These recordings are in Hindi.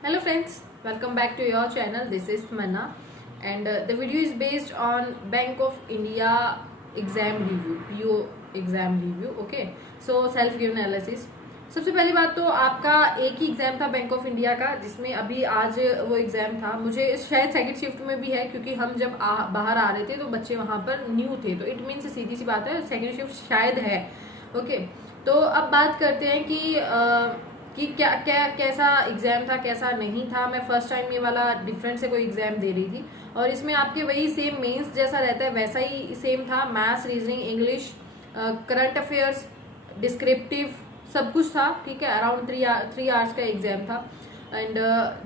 Hello friends, welcome back to your channel. This is Manna and the video is based on Bank of India exam review, PO exam review. Okay, so self given analysis. सबसे पहली बात तो आपका एक ही एग्जाम था बैंक ऑफ इंडिया का, जिसमें अभी आज वो एग्जाम था। मुझे शायद सेकंड शिफ्ट में भी है, क्योंकि हम जब बाहर आ रहे थे तो बच्चे वहां पर न्यू थे, तो इट मीन्स सीधी सी बात है सेकंड शिफ्ट शायद है। ओके, तो अब बात करते हैं कि क्या क्या कैसा एग्जाम था, कैसा नहीं था। मैं फर्स्ट टाइम ये वाला डिफरेंट से कोई एग्जाम दे रही थी, और इसमें आपके वही सेम मेंस जैसा रहता है वैसा ही सेम था। Maths, reasoning, English, current affairs, descriptive, सब कुछ था। ठीक है, अराउंड 3 आवर्स का एग्जाम था। एंड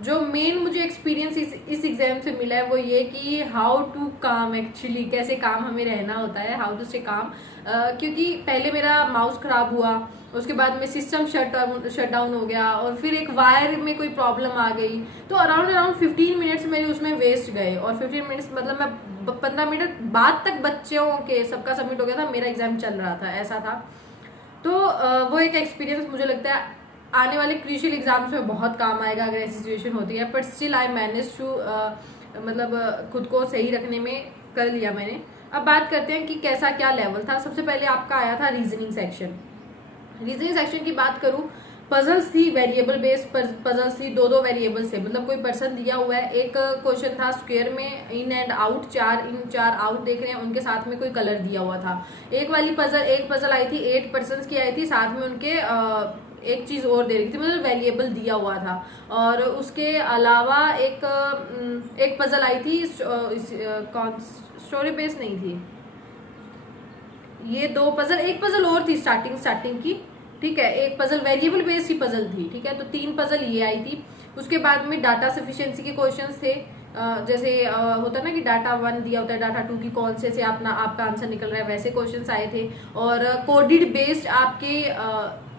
जो मेन मुझे एक्सपीरियंस इस एग्जाम से मिला है वो ये कि हाउ टू काम, एक्चुअली कैसे काम हमें रहना होता है, हाउ टू स्टे काम। क्योंकि पहले मेरा माउस खराब हुआ, उसके बाद में सिस्टम शट डाउन हो गया, और फिर एक वायर में कोई प्रॉब्लम आ गई, तो अराउंड 15 मिनट्स मेरे उसमें वेस्ट गए। और 15 मिनट्स मतलब मैं 15 मिनट बाद तक बच्चों के सबका सबमिट हो गया था, मेरा एग्जाम चल रहा था, ऐसा था। तो वो एक एक्सपीरियंस मुझे लगता है आने वाले क्रूशियल एग्जाम्स में बहुत काम आएगा अगर ऐसी सिचुएशन होती है। But still I manage to मतलब खुद को सही रखने में कर लिया मैंने। अब बात करते हैं कि कैसा क्या लेवल था। सबसे पहले आपका आया था रीजनिंग सेक्शन। रीजनिंग सेक्शन की बात करूं, पजल्स थी, वेरिएबल बेस्ड पजल्स थी, दो वेरिएबल्स थे। मतलब कोई पर्सन दिया हुआ है, एक क्वेश्चन था स्क्वायर में in and out, 4 in 4 out देख रहे हैं, उनके साथ में कोई कलर दिया हुआ था। एक पजल आई थी, 8 पर्सन की आई थी, साथ में उनके एक चीज और दे रही थी, मतलब वेरिएबल दिया हुआ था। और उसके अलावा एक पजल आई थी, कौन स्टोरी बेस्ड नहीं थी, ये एक पजल और थी स्टार्टिंग की। ठीक है, एक पजल वेरिएबल बेस्ड ही पजल थी। ठीक है, तो 3 पजल ये आई थी। उसके बाद में डाटा सफिशिएंसी के क्वेश्चंस थे। जैसे होता है ना कि डाटा 1 दिया होता है, डाटा 2 की कौन से आपका आंसर निकल रहा है, वैसे क्वेश्चंस आए थे। और कोडिड बेस्ड आपके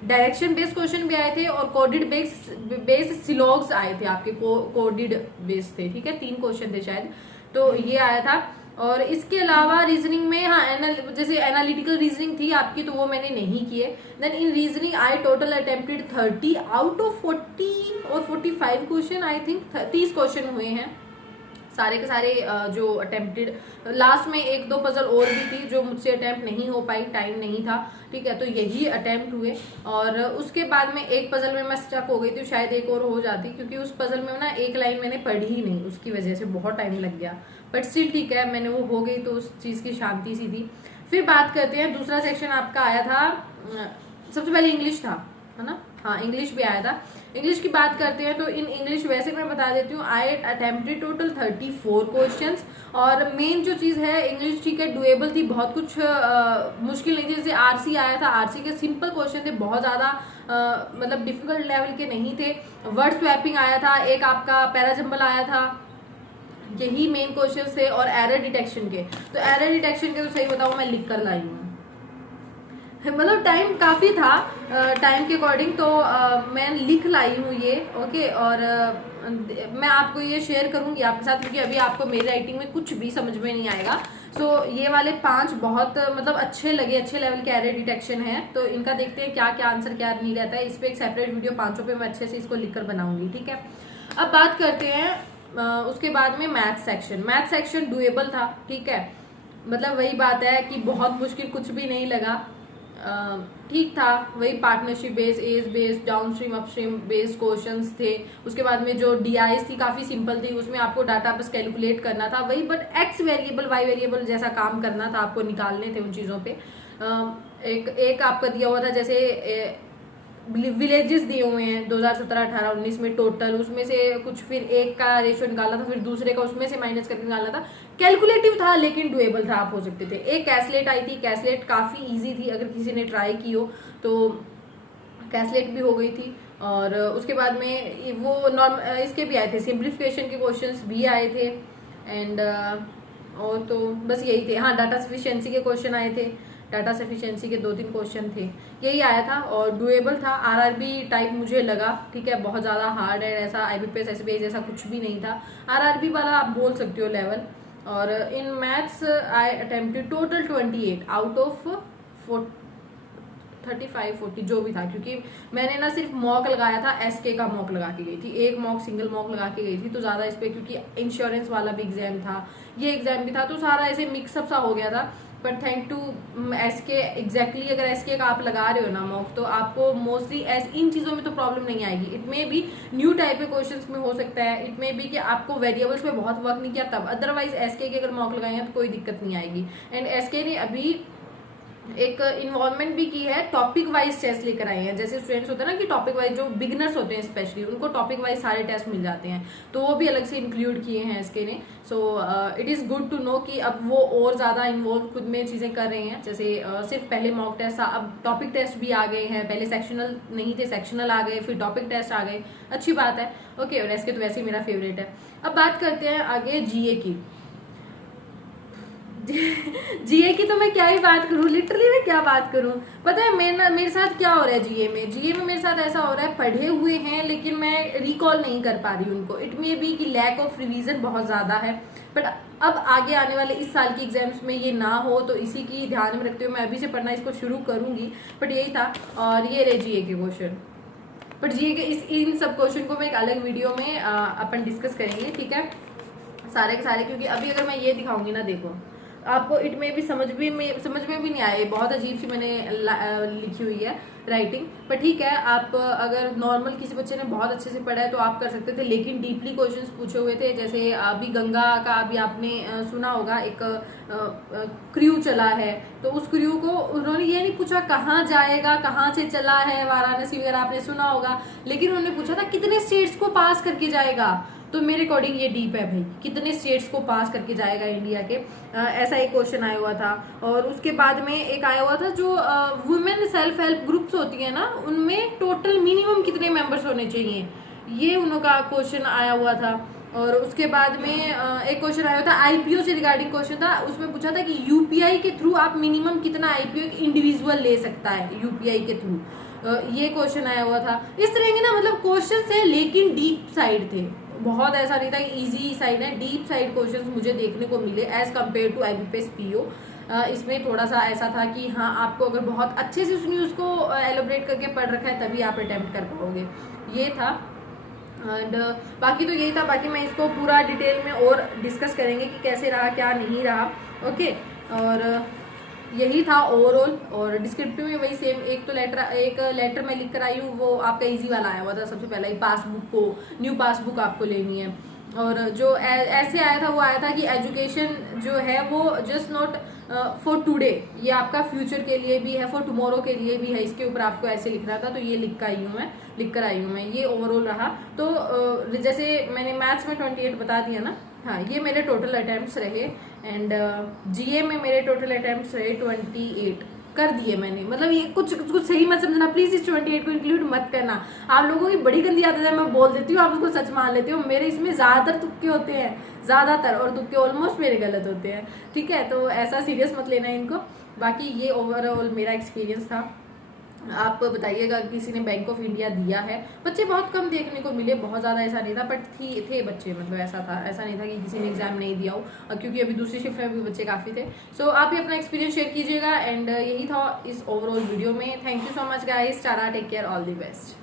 डायरेक्शन बेस्ड क्वेश्चन भी आए थे, और कोडिड बेस्ड सिलॉग्स आए थे आपके, कोडिड बेस्ड थे। ठीक है, 3 क्वेश्चन थे शायद, तो ये आया था। और इसके अलावा रीजनिंग में जैसे एनालिटिकल रीजनिंग थी आपकी, तो वो मैंने नहीं किए। Then in reasoning I total attempted 30 out of 40 और 45 क्वेश्चन, आई थिंक 30 क्वेश्चन हुए हैं सारे के सारे जो अटेम्प्टेड। लास्ट में 1-2 पजल और भी थी जो मुझसे अटेम्प्ट नहीं हो पाई, टाइम नहीं था। ठीक है, तो यही अटेम्प्ट हुए। और उसके बाद में एक पजल में मैं स्टक हो गई थी, शायद एक और हो जाती, क्योंकि उस पजल में ना एक लाइन मैंने पढ़ी ही नहीं, उसकी वजह से बहुत टाइम लग गया। बट स्टिल ठीक है, मैंने वो हो गई, तो उस चीज की शांति सी थी। फिर बात करते हैं, दूसरा सेक्शन आपका आया था, सबसे पहले इंग्लिश था, है ना। हाँ, इंग्लिश भी आया था। इंग्लिश की बात करते हैं तो इन इंग्लिश वैसे मैं बता देती हूँ, आई अटेम्प्टेड टोटल 34 क्वेश्चंस। और मेन जो चीज है, इंग्लिश ठीक है डुएबल थी, बहुत कुछ मुश्किल नहीं थी। जैसे आरसी आया था, आरसी के सिंपल क्वेश्चन थे, बहुत ज्यादा मतलब डिफिकल्ट लेवल के नहीं थे। वर्ड स्वैपिंग आया था, एक आपका पैराजम्बल आया था, यही मेन क्वेश्चन थे। और एरर डिटेक्शन के, तो एरर डिटेक्शन के तो सही बताऊं मैं लिख कर लाई हूँ, मतलब टाइम काफी था, टाइम के अकॉर्डिंग, तो मैं लिख लाई हूँ ये। ओके, और मैं आपको ये शेयर करूंगी आपके साथ, क्योंकि अभी आपको मेरी राइटिंग में कुछ भी समझ में नहीं आएगा। सो ये वाले 5 बहुत मतलब अच्छे लगे, अच्छे लेवल के एरर डिटेक्शन है, तो इनका देखते हैं क्या क्या आंसर क्या नहीं रहता है। इस पे एक सेपरेट वीडियो 5 पे मैं अच्छे से इसको लिखकर बनाऊंगी। ठीक है, अब बात करते हैं उसके बाद में मैथ सेक्शन डुएबल था। ठीक है, मतलब वही बात है कि बहुत मुश्किल कुछ भी नहीं लगा, ठीक था। वही partnership based, age based, downstream upstream based questions थे। उसके बाद में जो डीआईस थी काफी सिंपल थी, उसमें आपको डाटा बस कैलकुलेट करना था वही, but x variable y variable जैसा काम करना था, आपको निकालने थे उन चीजों पे। एक आपका दिया हुआ था, जैसे विलेजेस दिए हुए हैं 2017, 18, 19 में टोटल, उसमें से कुछ फिर एक का रेशियो निकालना था, फिर दूसरे का उसमें से माइनस करके निकालना था। कैलकुलेटिव था लेकिन डुएबल था, आप हो सकते थे। एक कैसलेट आई थी, कैसलेट काफी इजी थी, अगर किसी ने ट्राई की हो तो कैसलेट भी हो गई थी। और उसके बाद में वो नॉर्मल इसके भी आए थे, सिंप्लीफिकेशन के क्वेश्चंस भी आए थे। एंड और तो बस यही थे। हाँ, डाटा सफिशिएंसी के क्वेश्चन आए थे, डाटा सफिशिएंसी के 2-3 क्वेश्चन थे, यही आया था। और डुएबल था, आरआरबी टाइप मुझे लगा। ठीक है, बहुत ज्यादा हार्ड है ऐसा, आईबीपीएस एसबीआई जैसा कुछ भी नहीं था, आरआरबी वाला आप बोल सकते हो लेवल। और in maths I attempted total 28 out of 35-40 जो भी था, क्योंकि मैंने ना सिर्फ मॉक लगाया था, एसके का मॉक लगा के गई थी, एक मॉक सिंगल मॉक लगा के गई थी, तो ज़्यादा इस पर क्योंकि इंश्योरेंस वाला भी एग्जाम था, ये एग्जाम भी था, तो सारा ऐसे मिक्सअप सा हो गया था। But thank to SK, exactly अगर एसके का आप लगा रहे हो ना मॉक, तो आपको मोस्टली इन चीज़ों में तो प्रॉब्लम नहीं आएगी। इट में भी न्यू टाइप के क्वेश्चंस में हो सकता है, इट में भी कि आपको वेरिएबल्स पे बहुत वर्क नहीं किया तब, अदरवाइज एसके के अगर मॉक लगाए हैं तो कोई दिक्कत नहीं आएगी। एंड एसके ने अभी एक इन्वॉल्वमेंट भी की है, टॉपिक वाइज टेस्ट लेकर आए हैं। जैसे स्टूडेंट्स होते हैं ना कि टॉपिक वाइज, जो बिगिनर्स होते हैं स्पेशली, उनको टॉपिक वाइज सारे टेस्ट मिल जाते हैं, तो वो भी अलग से इंक्लूड किए हैं इसके ने। So it is good to know कि अब वो और ज़्यादा इन्वॉल्व खुद में चीज़ें कर रहे हैं। जैसे सिर्फ पहले मॉक टेस्ट था, अब टॉपिक टेस्ट भी आ गए हैं, पहले सेक्शनल नहीं थे, सेक्शनल आ गए, फिर टॉपिक टेस्ट आ गए, अच्छी बात है। ओके, और एसके तो वैसे ही मेरा फेवरेट है। अब बात करते हैं आगे जीए की। जीए की तो मैं क्या ही बात करूं, लिटरली मैं क्या बात करूं। पता है मेरे साथ क्या हो रहा है जीए में मेरे साथ ऐसा हो रहा है, पढ़े हुए हैं लेकिन मैं रिकॉल नहीं कर पा रही हूं उनको। इट मे बी कि लैक ऑफ रिवीजन बहुत ज्यादा है, बट अब आगे आने वाले इस साल की एग्जाम्स में ये ना हो, तो इसी की ध्यान में रखते हुए मैं अभी से पढ़ना इसको शुरू करूंगी। बट यही था, और ये रहे जीए के क्वेश्चन। बट जीए के इन सब क्वेश्चन को मैं एक अलग वीडियो में अपन डिस्कस करेंगे, ठीक है, सारे के सारे। क्योंकि अभी अगर मैं ये दिखाऊंगी ना, देखो आपको इट में भी समझ में भी नहीं आए, बहुत अजीब सी मैंने लिखी हुई है राइटिंग, पर ठीक है। आप अगर नॉर्मल किसी बच्चे ने बहुत अच्छे से पढ़ा है तो आप कर सकते थे, लेकिन डीपली क्वेश्चंस पूछे हुए थे। जैसे अभी गंगा का अभी आपने सुना होगा, एक क्रू चला है, तो उस क्रू को उन्होंने ये नहीं पूछा कहाँ जाएगा, कहाँ से चला है, वाराणसी वगैरह आपने सुना होगा, लेकिन उन्होंने पूछा था कितने स्टेट्स को पास करके जाएगा। तो मेरे अकॉर्डिंग ये डीप है भाई, कितने स्टेट्स को पास करके जाएगा इंडिया के, ऐसा एक क्वेश्चन आया हुआ था। और उसके बाद में एक आया हुआ था जो वुमेन सेल्फ हेल्प ग्रुप्स होती है ना, उनमें टोटल मिनिमम कितने मेंबर्स होने चाहिए, ये उनका क्वेश्चन आया हुआ था। और उसके बाद में एक क्वेश्चन आया था आईपीओ से रिगार्डिंग क्वेश्चन था, उसमें पूछा था कि यूपीआई के थ्रू आप मिनिमम कितना आईपीओ एक इंडिविजुअल ले सकता है यूपीआई के थ्रू, ये क्वेश्चन आया हुआ था। इस तरह के ना मतलब क्वेश्चन थे, लेकिन डीप साइड थे, बहुत ऐसा नहीं था कि इजी साइड है, डीप साइड क्वेश्चंस मुझे देखने को मिले as compare to IBPS PO. इसमें थोड़ा सा ऐसा था कि हाँ, आपको अगर बहुत अच्छे से उस न्यूज को एलोबरेट करके पढ़ रखा है तभी आप अटेम्प्ट कर पाओगे, ये था। एंड बाकी तो यही था, बाकी मैं इसको पूरा डिटेल में और डिस्कस करेंगे कि कैसे रहा क्या नहीं रहा। ओके, और यही था ओवरऑल। और डिस्क्रिप्टिव में वही सेम, एक लेटर मैं लिख कर आई हूँ, वो आपका इजी वाला आया हुआ था सबसे पहले ही, पासबुक को, न्यू पासबुक आपको लेनी है। और जो ऐसे आया था वो आया था कि एजुकेशन जो है वो जस्ट नॉट फॉर टुडे, ये आपका फ्यूचर के लिए भी है, फॉर टुमारो के लिए भी है, इसके ऊपर आपको ऐसे लिखना था, तो ये लिख कर आई हूँ मैं, ये ओवरऑल रहा। तो जैसे मैंने मैथ्स में 28 बता दिया ना, हाँ, ये मेरे टोटल अटेम्प्ट्स रहे। एंड जीए में मेरे टोटल अटेम्प्ट्स रहे 28 कर दिए मैंने, मतलब ये कुछ सही मत समझना प्लीज, इस 28 को इंक्लूड मत करना। आप लोगों की बड़ी गंदी आदत है, मैं बोल देती हूँ, आप उसको सच मान लेते हो। मेरे इसमें ज्यादातर तुक्के होते हैं, ज्यादातर, और तुक्के ऑलमोस्ट मेरे गलत होते हैं, ठीक है, तो ऐसा सीरियस मत लेना इनको। बाकी ये ओवरऑल मेरा एक्सपीरियंस था। आप बताइएगा, किसी ने बैंक ऑफ इंडिया दिया है, बच्चे बहुत कम देखने को मिले, बहुत ज़्यादा ऐसा नहीं था, बट थे बच्चे, मतलब ऐसा नहीं था कि किसी ने एग्जाम नहीं दिया हो, क्योंकि अभी दूसरी शिफ्ट में भी बच्चे काफ़ी थे। सो आप भी अपना एक्सपीरियंस शेयर कीजिएगा। एंड यही था इस ओवरऑल वीडियो में। Thank you so much guys, tata, take care, all the best.